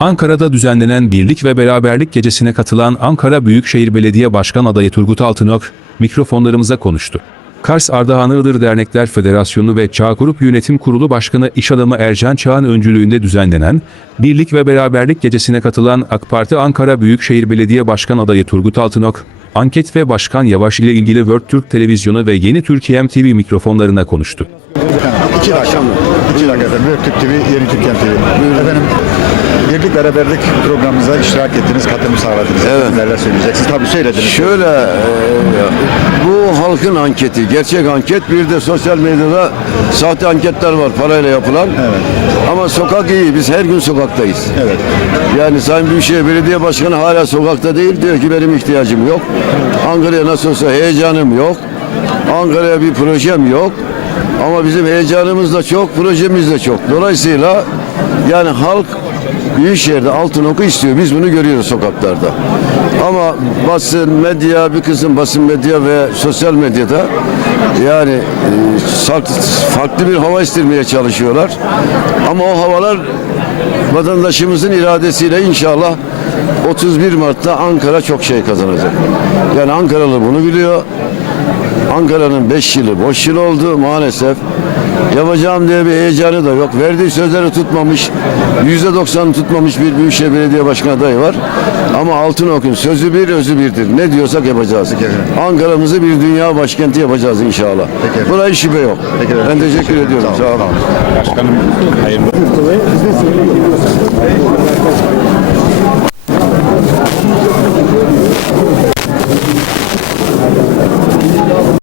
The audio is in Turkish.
Ankara'da düzenlenen Birlik ve Beraberlik Gecesi'ne katılan Ankara Büyükşehir Belediye Başkan adayı Turgut Altınok, mikrofonlarımıza konuştu. Kars Ardahan Iğdır Dernekler Federasyonu ve Çağ Grup Yönetim Kurulu Başkanı İş Adamı Ercan Çağ'ın öncülüğünde düzenlenen Birlik ve Beraberlik Gecesi'ne katılan AK Parti Ankara Büyükşehir Belediye Başkan adayı Turgut Altınok, anket ve Başkan Yavaş ile ilgili World Türk Televizyonu ve Yeni Türkiye MTV mikrofonlarına konuştu. İki dakika. İki dakika efendim. Büyük Türk TV, Yeni Türkiye TV. Beraberlik programımıza iştirak ettiniz, katılım sağladınız. Evet. Neler söyleyeceksiniz? Tabii söylediniz. Şöyle e, bu halkın anketi, gerçek anket bir de sosyal medyada sahte anketler var parayla yapılan. Evet. Ama sokak iyi. Biz her gün sokaktayız. Evet. Yani Sayın Büyükşehir Belediye Başkanı hala sokakta değil. Diyor ki benim ihtiyacım yok. Ankara'ya nasıl olsa heyecanım yok. Ankara'ya bir projem yok. Ama bizim heyecanımız da çok, projemiz de çok. Dolayısıyla yani halk Büyükşehir'de altın oku istiyor. Biz bunu görüyoruz sokaklarda. Ama basın, medya, bir kısım basın medya ve sosyal medyada yani e, farklı, bir hava istirmeye çalışıyorlar. Ama o havalar vatandaşımızın iradesiyle inşallah 31 Mart'ta Ankara çok şey kazanacak. Yani Ankaralı bunu biliyor. Ankara'nın 5 yılı boş yıl oldu maalesef. Yapacağım diye bir heyecanı da yok. Verdiği sözleri tutmamış, %90'ı tutmamış bir Büyükşehir Belediye Başkanı adayı var. Ama Altınok'un sözü bir, özü birdir. Ne diyorsak yapacağız. Ankara'mızı bir dünya başkenti yapacağız inşallah. Peki hiç şüphe yok. Peki. Ben teşekkür ediyorum. Sağ olun. Başkanım hayırlı.